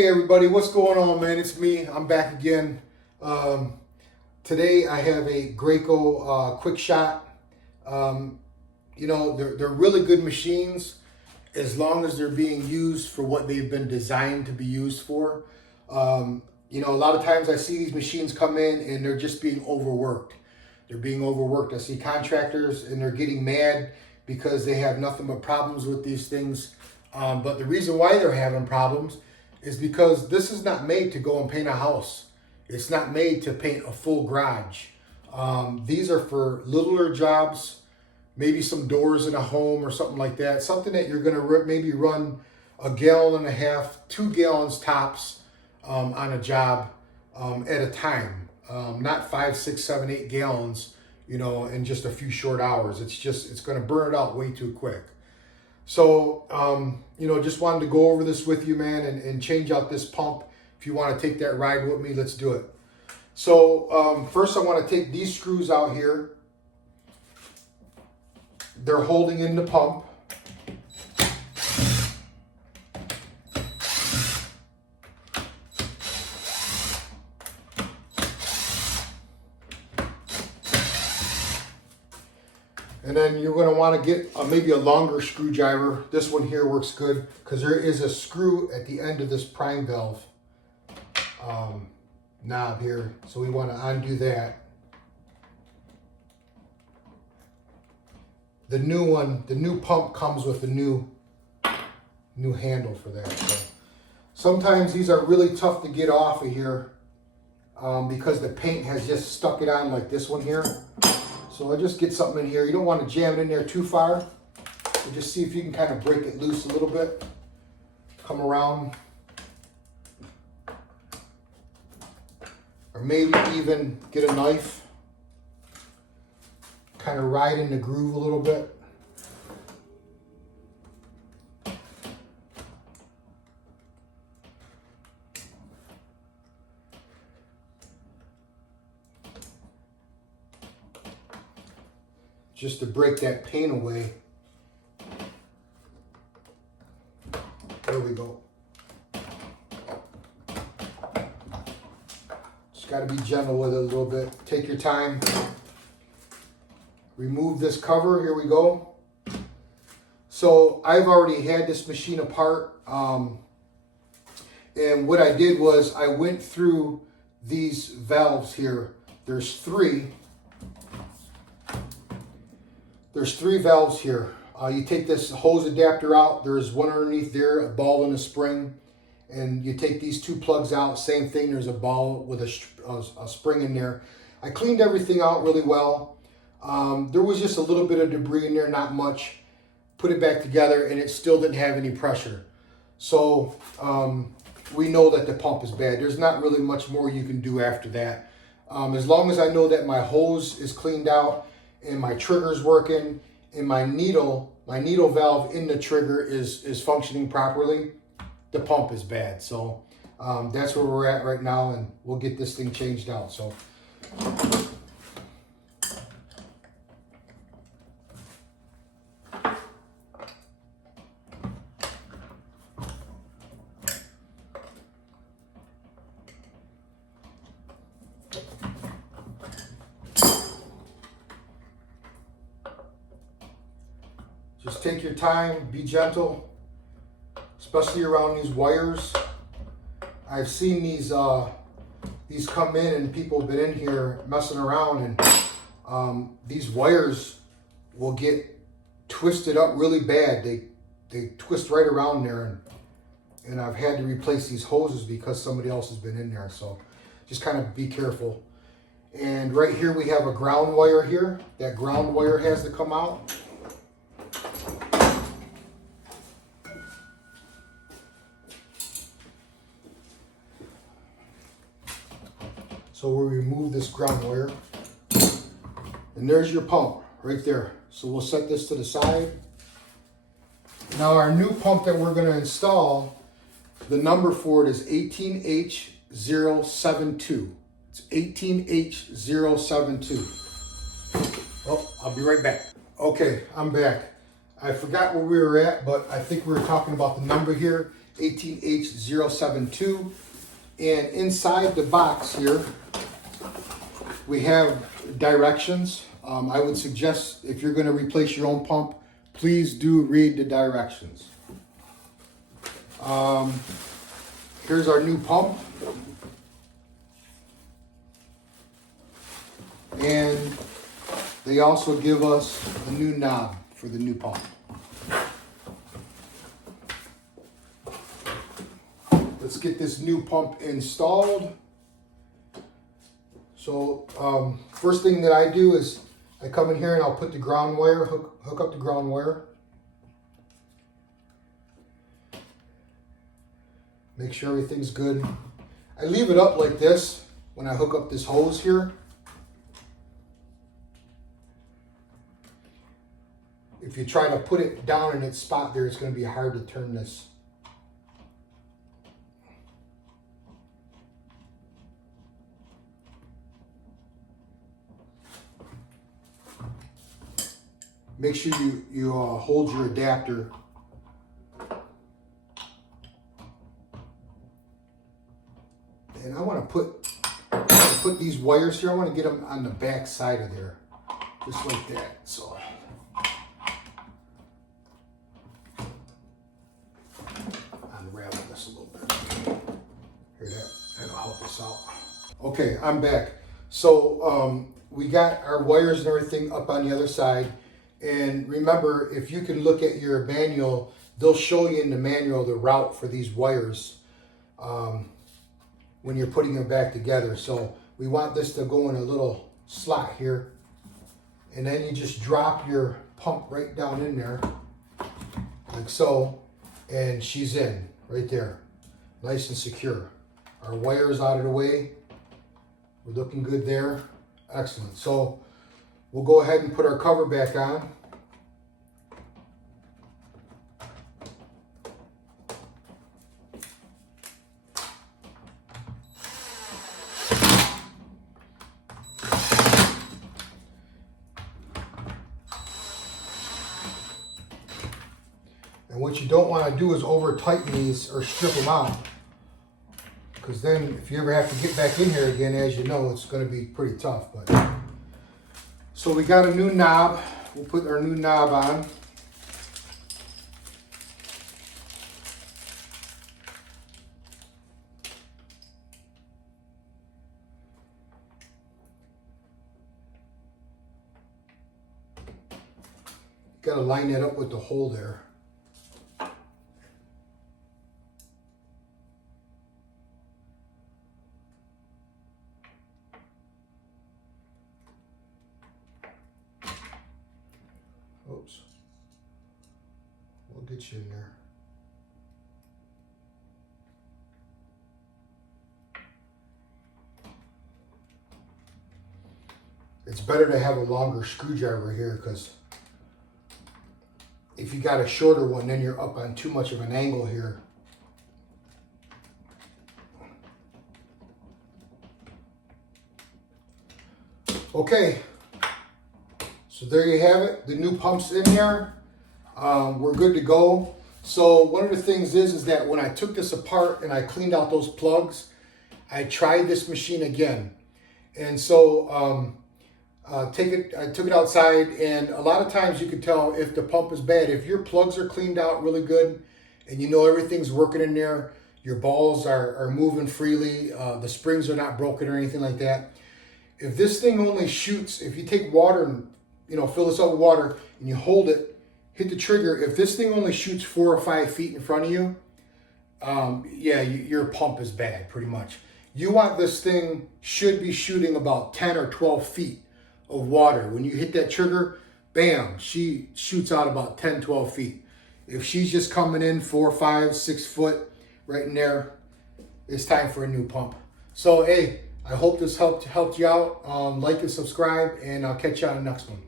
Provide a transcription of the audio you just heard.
Hey everybody, what's going on, man? It's me. I'm back again. Today I have a Graco QuickShot. You know, they're really good machines as long as they're being used for what they've been designed to be used for. You know, a lot of times I see these machines come in and they're just being overworked. They're being overworked. I see contractors and they're getting mad because they have nothing but problems with these things. But the reason why they're having problems is because this is not made to go and paint a house. It's not made to paint a full garage. These are for littler jobs, maybe some doors in a home or something like that. Something that you're gonna maybe run 1.5 gallons, 2 gallons tops on a job at a time. Not 5, 6, 7, 8 gallons, you know, in just a few short hours. It's gonna burn it out way too quick. So, you know, just wanted to go over this with you, man, and change out this pump. If you want to take that ride with me, let's do it. So, first I want to take these screws out here. They're holding in the pump. And then you're going to want to get maybe a longer screwdriver. This one here works good because there is a screw at the end of this prime valve knob here. So we want to undo that. The new one, the new pump comes with a new handle for that. So sometimes these are really tough to get off of here because the paint has just stuck it on, like this one here. So I'll just get something in here. You don't want to jam it in there too far. So just see if you can kind of break it loose a little bit. Come around. Or maybe even get a knife. Kind of ride in the groove a little bit. Just to break that paint away. There we go. Just got to be gentle with it a little bit. Take your time. Remove this cover. Here we go. So I've already had this machine apart. And what I did was I went through these valves here. There's three. There's 3 valves here. You take this hose adapter out. There's one underneath there, a ball and a spring. And you take these 2 plugs out. Same thing. There's a ball with a spring in there. I cleaned everything out really well. There was just a little bit of debris in there, not much. Put it back together and it still didn't have any pressure. So we know that the pump is bad. There's not really much more you can do after that. As long as I know that my hose is cleaned out, and my trigger's working, and my needle valve in the trigger is functioning properly, the pump is bad. So that's where we're at right now, and we'll get this thing changed out. So just take your time, be gentle, especially around these wires. I've seen these come in and people have been in here messing around, and these wires will get twisted up really bad. They twist right around there, and I've had to replace these hoses because somebody else has been in there. So just kind of be careful. And right here we have a ground wire here. That ground wire has to come out. So we'll remove this ground wire. And there's your pump right there. So we'll set this to the side. Now our new pump that we're going to install, the number for it is 18H072. It's 18H072. Oh, I'll be right back. Okay, I'm back. I forgot where we were at, but I think we were talking about the number here. 18H072. And inside the box here, we have directions. I would suggest if you're going to replace your own pump, please do read the directions. Here's our new pump. And they also give us a new knob for the new pump. Let's get this new pump installed. So first thing that I do is I come in here and I'll put the ground wire, hook up the ground wire. Make sure everything's good. I leave it up like this when I hook up this hose here. If you try to put it down in its spot there, it's going to be hard to turn this. Make sure you hold your adapter. And I want to put these wires here. I want to get them on the back side of there, just like that. So unravel this a little bit. Here, that'll help us out. Okay, I'm back. So we got our wires and everything up on the other side. And remember, if you can look at your manual, they'll show you in the manual the route for these wires when you're putting them back together. So we want this to go in a little slot here. And then you just drop your pump right down in there, like so. And she's in right there, nice and secure. Our wire's out of the way. We're looking good there. Excellent. So we'll go ahead and put our cover back on. And what you don't want to do is over tighten these or strip them out. Because then if you ever have to get back in here again, as you know, it's going to be pretty tough. But so we got a new knob. We'll put our new knob on. Got to line that up with the hole there. Oops. We'll get you in there. It's better to have a longer screwdriver here, because if you got a shorter one, then you're up on too much of an angle here. Okay. So there you have it. The new pump's in there. We're good to go. So one of the things is that when I took this apart and I cleaned out those plugs, I tried this machine again. And so I took it outside, and a lot of times you can tell if the pump is bad. If your plugs are cleaned out really good and you know everything's working in there, your balls are moving freely, the springs are not broken or anything like that. If this thing only shoots, if you take water and fill this up with water and you hold it, hit the trigger. If this thing only shoots 4 or 5 feet in front of you, yeah, your pump is bad, pretty much. You want this thing should be shooting about 10 or 12 feet of water. When you hit that trigger, bam, she shoots out about 10, 12 feet. If she's just coming in 4, 5, 6 foot right in there, it's time for a new pump. So, hey, I hope this helped you out. Like and subscribe, and I'll catch you on the next one.